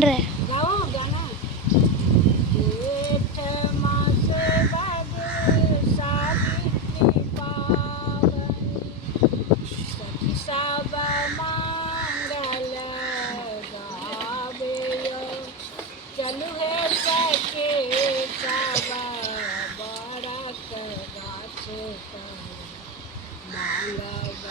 बन रहे हैं। गाओ गाना। जेठ मासे बद सावित्री पावनी सखी सब मंगल गावेयो चलू हे सके सब बरक गाछ पर मांगब